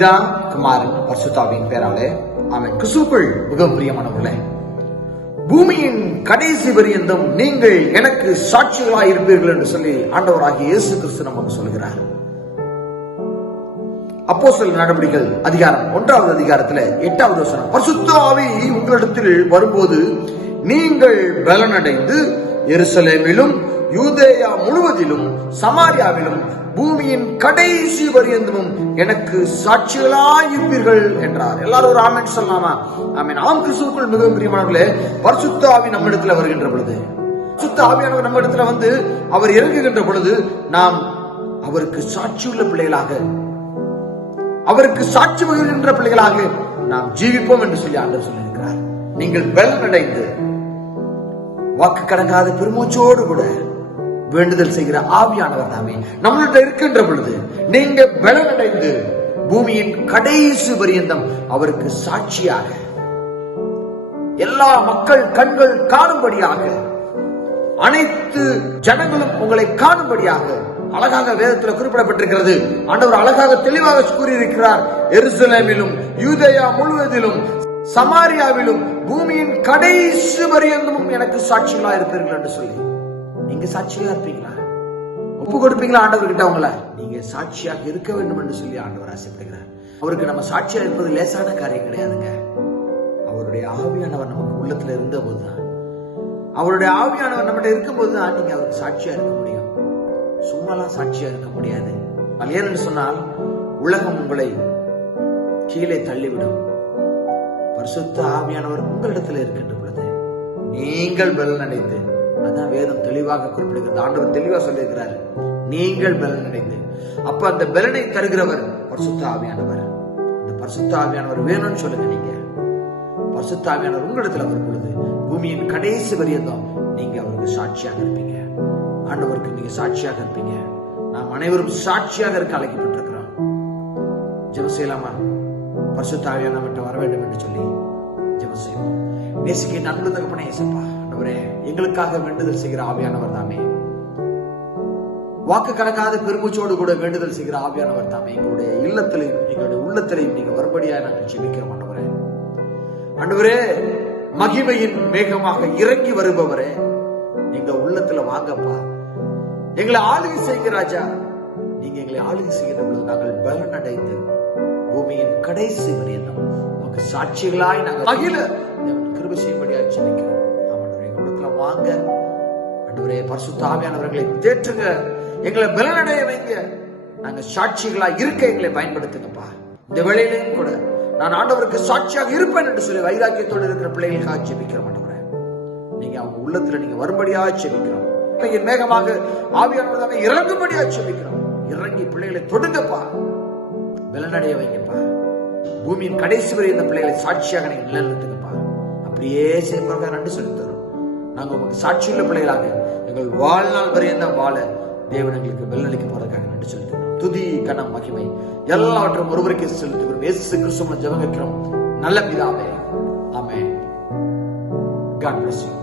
பிதா குமாரன் பரிசுத்தாவின் பேராலே. அவன் கிறிஸ்துவுக்குள் மிகவும் பிரியமானவர்களே பூமியின் கடைசி பரியந்தம் நீங்கள் எனக்கு சாட்சிகளாய் இருப்பீர்கள் என்று சொல்லி ஆண்டவராகிய இயேசு கிறிஸ்து நமக்கு சொல்கிறார். அப்போ சில நடவடிக்கைகள் அதிகாரம் ஒன்றாவது அதிகாரத்தில் எட்டாவது வசனம். பரிசுத்த உங்களிடத்தில் வரும்போது நீங்கள் பலனடைந்து எருசலேமிலும் யூதேயா முழுவதிலும் சமாரியாவிலும் பூமியின் கடைசி பரியந்தமும் எனக்கு சாட்சிகளாய் இருப்பீர்கள் என்றார். எல்லாரும் ஒரு ஆமென் சொல்லலாமா? ஆமீன். ஆம் கிறிஸ்துவுக்குள் மிகவும் பிரியமானவர்களே பரிசுத்த ஆவி நம்மிடத்துல வருகின்ற பொழுது பரிசுத்த ஆவியானவர் நம்ம இடத்துல வந்து அவர் இறங்குகின்ற பொழுது நாம் அவருக்கு சாட்சியுள்ள பிள்ளைகளாக அவருக்கு சாட்சி வகிக்கின்ற பிள்ளைகளாக நாம் ஜீவிப்போம் என்று சொல்லி ஆண்டவர் சொல்லியிருக்கிறார். நீங்கள் பலனடைந்து வாக்கு கடங்காத பெருமூச்சோடு கூட வேண்டுதல் செய்கிற ஆவியானவர் தாமே. நம்மள்கிட்ட இருக்கின்ற பொழுது நீங்க பலனடைந்து பூமியின் கடைசி பரியந்தம் அவருக்கு சாட்சியாக எல்லா மக்கள் கண்கள் காணும்படியாக அனைத்து ஜனங்களும் உங்களை காணும்படியாக அழகாக வேதத்தில் குறிப்பிடப்பட்டிருக்கிறது. ஆண்டவர் அழகாக தெளிவாக கூறியிருக்கிறார். எருசலேமிலும் யூதயா முழுவதிலும் சமாரியாவிலும் பூமியின் கடைசி பரியந்தமும் எனக்கு சாட்சிகளா இருப்பீர்கள் என்று சொல்லி. நீங்க சாட்சியா இருப்பீங்களா? ஒப்பு கொடுப்பீங்களா ஆண்டவர் கிட்ட அவங்கள? நீங்க சாட்சியாக இருக்க வேண்டும் என்று சொல்லி ஆண்டவர் ஆசைப்படுகிறார். அவருக்கு நம்ம சாட்சியா இருப்பது லேசான காரியம் கிடையாதுங்க. அவருடைய ஆவியானவர் நமக்கு உள்ளத்துல இருந்த போதுதான் அவருடைய ஆவியானவர் நம்மகிட்ட இருக்கும்போது தான் நீங்க அவருக்கு சாட்சியா இருக்க முடியும். சும்மாலாம் சாட்சியா இருக்க முடியாது. அது சொன்னால் உலகம் உங்களை கீழே தள்ளிவிடும். பரிசுத்த ஆவியானவர் உங்களிடத்தில் இருக்கின்ற பொழுது நீங்கள் பலனடைந்து அதான் வேதம் தெளிவாக குறிப்பிடுகிறது. ஆண்டவர் தெளிவா சொல்லியிருக்கிறார். நீங்கள் பலனடைந்து. அப்ப அந்த பலனை தருகிறவர் பரிசுத்த ஆவியானவர். அந்த பரிசுத்த ஆவியானவர் வேணும்னு சொல்லுங்க நீங்க. பரிசுத்தாவியானவர் உங்களிடத்துல வரும் பொழுது பூமியின் கடைசி வரியந்தம் நீங்க அவருக்கு சாட்சியாக இருப்பீங்க. ஆண்டவருக்கு நீங்க சாட்சியாக இருப்பீங்க. நாம் அனைவரும் சாட்சியாக இருக்க அழைக்கப்பட்டிருக்கிறோம். ஜெபம் செய்யலாமா பரிசுத்தாவியானவர்கிட்ட வர வேண்டும் என்று சொல்லி ஜெபம் செய்வோம் நேசிக்க நண்பு தகப்பனே ஏசப்பா ஆண்டவரே எங்களுக்காக வேண்டுதல் செய்கிற ஆவியானவர் தாமே. வாக்கு கணக்காத பெருமூச்சோடு கூட வேண்டுதல் செய்கிற ஆவியானவர் தாமே. எங்களுடைய இல்லத்திலையும் எங்களுடைய உள்ளத்திலையும் நீங்க வரும்படியா நாங்கள் ஜெபிக்கிறோம் ஆண்டவரே. ஆண்டவரே மகிமையின் மேகமாக இறங்கி வருபவரே எங்க உள்ளத்துல வாங்கப்பா. எங்களை ஆளுகை செய்கிற ராஜா நீங்க எங்களை ஆளுகை செய்கிற பொழுது நாங்கள் பலன் அடைந்து பூமியின் கடைசி உங்க சாட்சிகளாய் நாங்கள் மகிழ. கிருபை செய்யும்படியா ஜெபிக்கிறோம். வாங்க. அன்றுவரே பரிசுத்தாமியானவர்களை தேற்றுங்க. எங்களை பலனடைய வைங்க. நாங்க சாட்சிகளா இருக்க எங்களை பயன்படுத்துங்கப்பா. இந்த வேளையிலையும் கூட நான் ஆண்டவருக்கு சாட்சியாக இருப்பேன் என்று சொல்லி வைராக்கியத்தோடு இருக்கிற பிள்ளைகளுக்காக ஜெபிக்கிறோம் ஆண்டவரே. நீங்க அவங்க உள்ளத்துல நீங்க வரும்படியா ஜெபிக்கிறோம். என் மேகமாக ஆவியானவர் தானே இறங்கும்படியா ஜெபிக்கிறோம். இறங்கி பிள்ளைகளை தொடுங்கப்பா. பலனடைய வைங்கப்பா. பூமியின் கடைசி வரை இந்த பிள்ளைகளை சாட்சியாக நீங்க நிலநிறுத்துங்கப்பா. அப்படியே செய்வாங்க நன்றி சொல்லி தரும் நாங்க உங்களுக்கு சாட்சியுள்ள பிள்ளைகளாக எங்கள் வாழ்நாள் வரையும் தான் வாழ தேவன் எங்களுக்கு வெள்ளளிக்க போறதுக்காக நன்றி செலுத்துகிறோம் துதி கணம் மகிமை எல்லாவற்றும் ஒருவருக்கு செலுத்துகிறோம். இயேசு கிறிஸ்துவ ஜெபம் வைக்கிறோம் நல்ல பிதாவே. ஆமே God bless you.